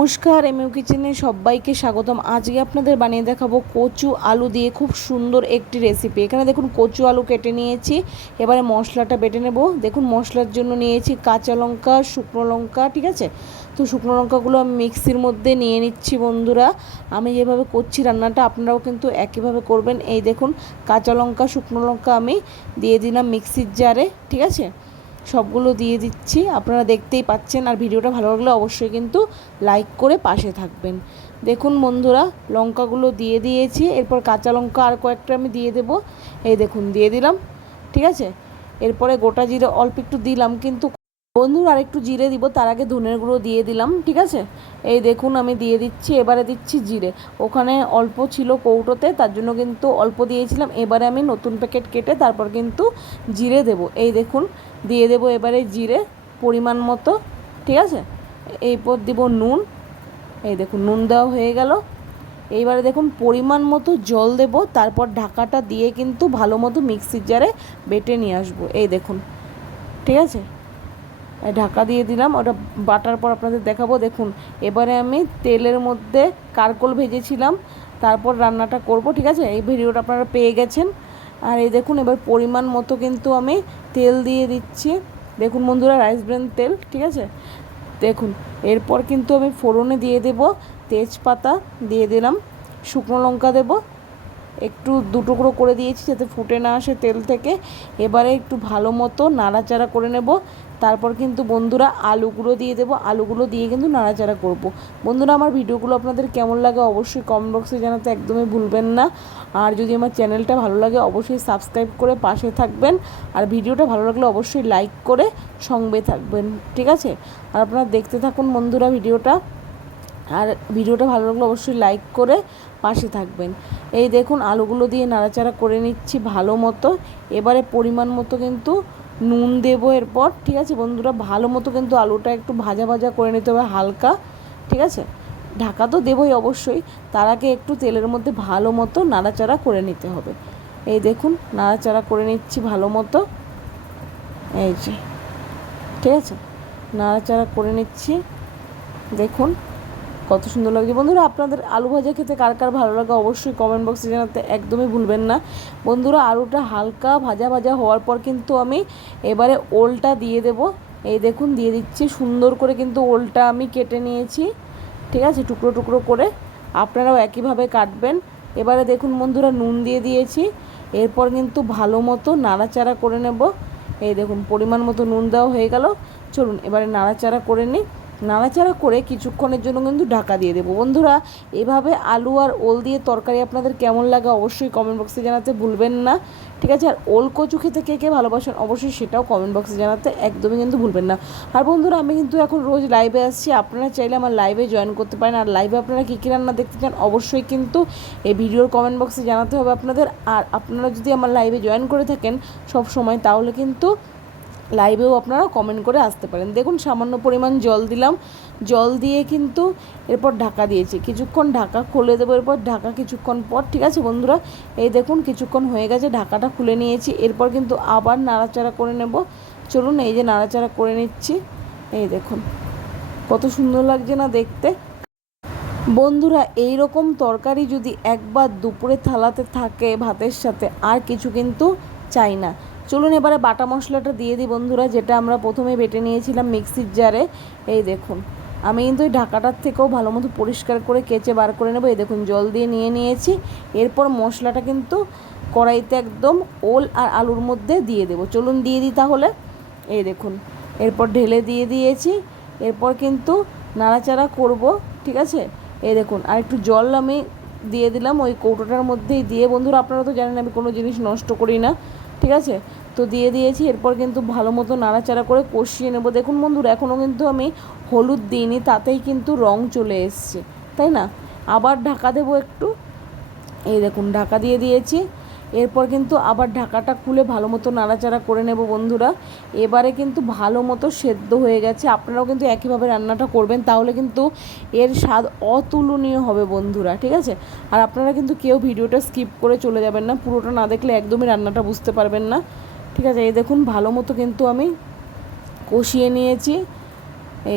নমস্কার এমইউ কিচেনে সবাইকে স্বাগতম। আজকে আপনাদের বানিয়ে দেখাবো কচু আলু দিয়ে খুব সুন্দর একটি রেসিপি এখানে দেখুন কচু আলু কেটে নিয়েছি। এবারে মশলাটা বেটে নেব। দেখুন মশলার জন্য নিয়েছি কাঁচা লঙ্কা, শুকনো লঙ্কা, ঠিক আছে? তো শুকনো লঙ্কাগুলো আমি মিক্সির মধ্যে নিয়ে নিচ্ছি বন্ধুরা। আমি যেভাবে করছি রান্নাটা, আপনারাও কিন্তু একইভাবে করবেন। এই দেখুন, কাঁচা লঙ্কা, শুকনো লঙ্কা আমি দিয়ে দিলাম মিক্সির জারে, ঠিক আছে? সবগুলো দিয়ে দিচ্ছি। আপনারা দেখতেই পাচ্ছেন আর ভিডিওটা ভালো লাগলে অবশ্যই কিন্তু লাইক করে পাশে থাকবেন। দেখুন বন্ধুরা, লঙ্কাগুলো দিয়ে দিয়েছি। এরপর কাঁচা লঙ্কা আর কয়েকটা আমি দিয়ে দেব। এই দেখুন, দিয়ে দিলাম। ঠিক আছে? এরপরে গোটা জিরে অল্প একটু দিলাম, কিন্তু বন্ধুরা আর একটু জিরে দিব, তার আগে ধনের গুঁড়ো দিয়ে দিলাম। ঠিক আছে? এই দেখুন, আমি দিয়ে দিচ্ছি, এবারে দিচ্ছি জিরে। ওখানে অল্প ছিল কৌটোতে, তার জন্য কিন্তু অল্প দিয়েছিলাম। এবারে আমি নতুন প্যাকেট কেটে তারপর কিন্তু জিরে দেব। এই দেখুন দিয়ে দেব এবারে জিরে পরিমাণ মতো, ঠিক আছে? এরপর দিব নুন। এই দেখুন, নুন দেওয়া হয়ে গেল। এইবারে দেখুন, পরিমাণ মতো জল দেব, তারপর ঢাকাটা দিয়ে কিন্তু ভালো মতো মিক্সির জারে বেটে নিয়ে আসব। এই দেখুন, ঠিক আছে? ঢাকা দিয়ে দিলাম, ওটা বাটার পর আপনাদের দেখাবো। দেখুন, এবারে আমি তেলের মধ্যে কারকোল ভেজেছিলাম, তারপর রান্নাটা করব, ঠিক আছে? এই ভিডিওটা আপনারা পেয়ে গেছেন। আর এই দেখুন, এবার পরিমাণ মতো কিন্তু আমি তেল দিয়ে দিচ্ছি। দেখুন বন্ধুরা রাইস ব্রেন তেল, ঠিক আছে? দেখুন, এরপর কিন্তু আমি ফোড়নে দিয়ে দেব, তেজপাতা দিয়ে দিলাম, শুকনো লঙ্কা দেব একটু দুটুকরো করে দিয়েছি যাতে ফুটে না আসে তেল থেকে। এবারে একটু ভালো মতো নাড়াচাড়া করে নেব। তারপর কিন্তু বন্ধুরা আলুগুলো দিয়ে দেবো। আলুগুলো দিয়ে কিন্তু নাড়াচাড়া করব। বন্ধুরা, আমার ভিডিওগুলো আপনাদের কেমন লাগে অবশ্যই কমেন্ট বক্সে জানাতে একদমই ভুলবেন না। আর যদি আমার চ্যানেলটা ভালো লাগে, অবশ্যই সাবস্ক্রাইব করে পাশে থাকবেন। আর ভিডিওটা ভালো লাগলে অবশ্যই লাইক করে সঙ্গে থাকবেন। ঠিক আছে? আর আপনারা দেখতে থাকুন বন্ধুরা ভিডিওটা। আর ভিডিওটা ভালো লাগলে অবশ্যই লাইক করে পাশে থাকবেন। এই দেখুন, আলুগুলো দিয়ে নাড়াচাড়া করে নিচ্ছি ভালো মতো। এবারে পরিমাণ মতো কিন্তু নুন দেবো এরপর, ঠিক আছে? বন্ধুরা, ভালো মতো কিন্তু আলুটা একটু ভাজা ভাজা করে নিতে হবে হালকা, ঠিক আছে? ঢাকা তো দেবই অবশ্যই, তার আগে একটু তেলের মধ্যে ভালো মতো নাড়াচাড়া করে নিতে হবে। এই দেখুন, নাড়াচাড়া করে নিচ্ছি ভালো মতো। এই যে, ঠিক আছে? নাড়াচাড়া করে নিচ্ছি। দেখুন কত সুন্দর লাগছে বন্ধুরা, আপনাদের আলু ভাজা খেতে কার কার ভালো লাগে অবশ্যই কমেন্ট বক্সে জানাতে একদমই ভুলবেন না। বন্ধুরা, আলুটা হালকা ভাজা ভাজা হওয়ার পর কিন্তু আমি এবারে ওলটা দিয়ে দেব। এই দেখুন, দিয়ে দিচ্ছি সুন্দর করে কিন্তু ওলটা আমি কেটে নিয়েছি। ঠিক আছে, টুকরো টুকরো করে আপনারাও একইভাবে কাটবেন। এবারে দেখুন বন্ধুরা, নুন দিয়ে দিয়েছি। এরপর কিন্তু ভালো মতো নাড়াচাড়া করে নেব। এই দেখুন, পরিমাণ মতো নুন দেওয়া হয়ে গেল। চলুন, এবারে নাড়াচাড়া করে নিই। নাড়াচাড়া করে কিছুক্ষণের জন্য কিন্তু ঢাকা দিয়ে দেবো। বন্ধুরা, এভাবে আলু আর ওল দিয়ে তরকারি আপনাদের কেমন লাগে অবশ্যই কমেন্ট বক্সে জানাতে ভুলবেন না। ঠিক আছে, আর ওল কচু খেতে কে কে ভালোবাসেন অবশ্যই সেটাও কমেন্ট বক্সে জানাতে একদমই কিন্তু ভুলবেন না। আর বন্ধুরা, আমি কিন্তু এখন রোজ লাইভে আসছি। আপনারা চাইলে আমার লাইভে জয়েন করতে পারেন। আর লাইভে আপনারা কী কী রান্না দেখতে চান অবশ্যই কিন্তু এই ভিডিওর কমেন্ট বক্সে জানাতে হবে আপনাদের। আর আপনারা যদি আমার লাইভে জয়েন করে থাকেন সব সময় তাহলে কিন্তু লাইভেও আপনারা কমেন্ট করে আসতে পারেন। দেখুন, সামান্য পরিমাণ জল দিলাম। জল দিয়ে কিন্তু এরপর ঢাকা দিয়েছি। কিছুক্ষণ ঢাকা খুলে দেবো, এরপর ঢাকা কিছুক্ষণ পর, ঠিক আছে বন্ধুরা? এই দেখুন, কিছুক্ষণ হয়ে গেছে, ঢাকাটা খুলে নিয়েছি। এরপর কিন্তু আবার নাড়াচাড়া করে নেব। চলুন, এই যে নাড়াচাড়া করে নিচ্ছি। এই দেখুন, কত সুন্দর লাগছে না দেখতে? বন্ধুরা এই রকম তরকারি যদি একবার দুপুরে থালাতে থাকে ভাতের সাথে, আর কিছু কিন্তু চাই না। চলুন এবারে বাটা মশলাটা দিয়ে দিই বন্ধুরা, যেটা আমরা প্রথমে বেটে নিয়েছিলাম মিক্সির জারে। এই দেখুন, আমি কিন্তু ওই ঢাকাটার থেকেও ভালো মতো পরিষ্কার করে কেচে বার করে নেব। এই দেখুন, জল দিয়ে নিয়ে নিয়েছি। এরপর মশলাটা কিন্তু কড়াইতে একদম ওল আর আলুর মধ্যে দিয়ে দেবো। চলুন দিয়ে দিই তাহলে। এই দেখুন, এরপর ঢেলে দিয়ে দিয়েছি। এরপর কিন্তু নাড়াচাড়া করব, ঠিক আছে? এই দেখুন, আর একটু জল আমি দিয়ে দিলাম ওই কৌটোটার মধ্যেই দিয়ে। বন্ধুরা, আপনারা তো জানেন আমি কোনো জিনিস নষ্ট করি না। ঠিক আছে? তো দিয়ে দিয়েছি, এরপর কিন্তু ভালো মতো নাড়াচাড়া করে কষিয়ে নেব। দেখুন বন্ধুরা এখনও কিন্তু আমি হলুদ দিইনি, তাতেই কিন্তু রং চলে এসছে, তাই না? আবার ঢাকা দেবো একটু। এই দেখুন, ঢাকা দিয়ে দিয়েছি। এরপর কিন্তু আবার ঢাকাটা খুলে ভালো মতো নাড়াচাড়া করে নেব বন্ধুরা। এবারে কিন্তু ভালো মতো সেদ্ধ হয়ে গেছে। আপনারাও কিন্তু একইভাবে রান্নাটা করবেন, তাহলে কিন্তু এর স্বাদ অতুলনীয় হবে বন্ধুরা, ঠিক আছে? আর আপনারা কিন্তু কেউ ভিডিওটা স্কিপ করে চলে যাবেন না, পুরোটা না দেখলে একদমই রান্নাটা বুঝতে পারবেন না, ঠিক আছে? এই দেখুন, ভালো মতো কিন্তু আমি কষিয়ে নিয়েছি।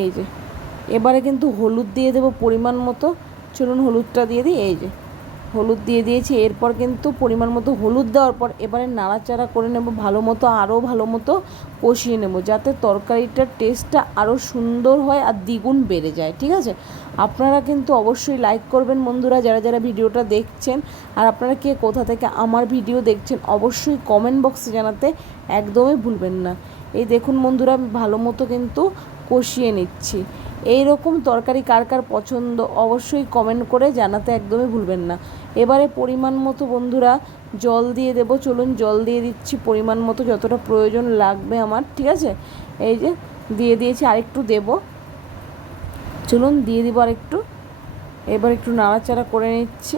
এই যে, এবারে কিন্তু হলুদ দিয়ে দেবো পরিমাণ মতো। চলুন হলুদটা দিয়ে দিই, এই যে। হলুদ দিয়ে দিয়েছি, এরপর কিন্তু পরিমাণ মতো হলুদ দেওয়ার পর এবারে নাড়াচাড়া করে নেব, ভালো মতো, আরও ভালো মতো কষিয়ে নেব, যাতে তরকারিটার টেস্টটা আরও সুন্দর হয় আর দ্বিগুণ বেড়ে যায়, ঠিক আছে? আপনারা কিন্তু অবশ্যই লাইক করবেন বন্ধুরা, যারা যারা ভিডিওটা দেখছেন, আর আপনারা কে কোথা থেকে আমার ভিডিও দেখছেন, অবশ্যই কমেন্ট বক্সে জানাতে একদমই ভুলবেন না। এই দেখুন বন্ধুরা ভালো মতো কিন্তু কষিয়ে নিচ্ছি। এই রকম তরকারি কার কার পছন্দ অবশ্যই কমেন্ট করে জানাতে একদমই ভুলবেন না। এবারে পরিমাণ মতো বন্ধুরা, জল দিয়ে দেব। চলুন জল দিয়ে দিচ্ছি পরিমাণ মতো যতটা প্রয়োজন লাগবে আমার, ঠিক আছে? এই যে দিয়ে দিয়েছি আরেকটু দেব। চলুন দিয়ে দিব আরেকটু। এবার একটু নাড়াচাড়া করে নিচ্ছি।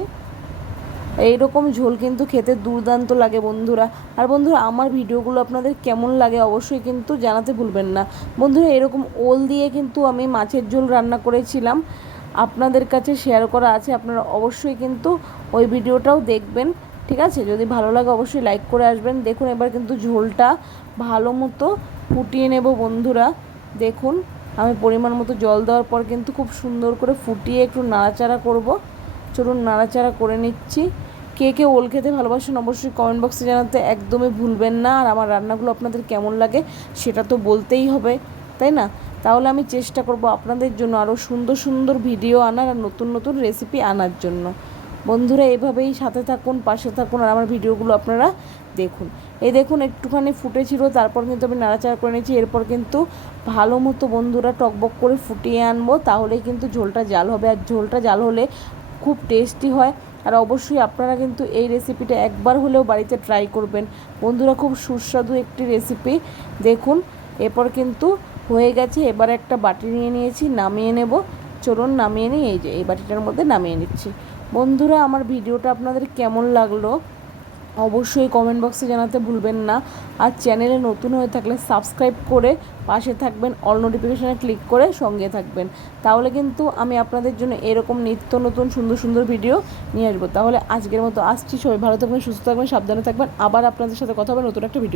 এইরকম ঝোল কিন্তু খেতে দুর্দান্ত লাগে বন্ধুরা। আর বন্ধুরা, আমার ভিডিওগুলো আপনাদের কেমন লাগে অবশ্যই কিন্তু জানাতে ভুলবেন না। বন্ধুরা, এরকম ওল দিয়ে কিন্তু আমি মাছের ঝোল রান্না করেছিলাম। আপনাদের কাছে শেয়ার করা আছে, আপনারা অবশ্যই কিন্তু ওই ভিডিওটাও দেখবেন, ঠিক আছে? যদি ভালো লাগে অবশ্যই লাইক করে আসবেন। দেখুন, এবার কিন্তু ঝোলটা ভালো মতো ফুটিয়ে নেব বন্ধুরা। দেখুন, আমি পরিমাণ মতো জল দেওয়ার পর কিন্তু খুব সুন্দর করে ফুটিয়ে একটু নাড়াচাড়া করব। চলুন, নাড়াচাড়া করে নিচ্ছি। কে কে ওল খেতে ভালোবাসেন অবশ্যই কমেন্ট বক্সে জানাতে একদমই ভুলবেন না। আর আমার রান্নাগুলো আপনাদের কেমন লাগে সেটা তো বলতেই হবে, তাই না? তাহলে আমি চেষ্টা করব আপনাদের জন্য আরও সুন্দর সুন্দর ভিডিও আনার আর নতুন নতুন রেসিপি আনার জন্য। বন্ধুরা, এভাবেই সাথে থাকুন, পাশে থাকুন আর আমার ভিডিওগুলো আপনারা দেখুন। এই দেখুন, একটুখানি ফুটেছিল, তারপর কিন্তু আমি নাড়াচাড়া করে নিয়েছি। এরপর কিন্তু ভালো মতো বন্ধুরা টকবক করে ফুটিয়ে আনব, তাহলেই কিন্তু ঝোলটা জাল হবে। আর ঝোলটা জাল হলে খুব টেস্টি হয়। আর অবশ্যই আপনারা কিন্তু এই রেসিপিটা একবার হলেও বাড়িতে ট্রাই করবেন। বন্ধুরা, খুব সুস্বাদু একটি রেসিপি দেখুন, এরপর কিন্তু হয়ে গেছে, এবার একটা বাটি নিয়ে নিয়েছি, নামিয়ে নেব। চলুন, নামিয়ে নিই, এই যে, এই বাটিটার মধ্যে নামিয়ে নিচ্ছি। বন্ধুরা, আমার ভিডিওটা আপনাদের কেমন লাগল? অবশ্যই কমেন্ট বক্সে জানাতে ভুলবেন না। আর চ্যানেলে নতুন হয়ে থাকলে সাবস্ক্রাইব করে পাশে থাকবেন অল নোটিফিকেশানে ক্লিক করে সঙ্গে থাকবেন। তাহলে কিন্তু আমি আপনাদের জন্য এরকম নিত্য নতুন সুন্দর সুন্দর ভিডিও নিয়ে আসব। তাহলে আজকের মতো আসছি, সবাই ভালো থাকবেন, সুস্থ থাকবেন, সাবধানে থাকবেন। আবার আপনাদের সাথে কথা হবে নতুন একটা ভিডিও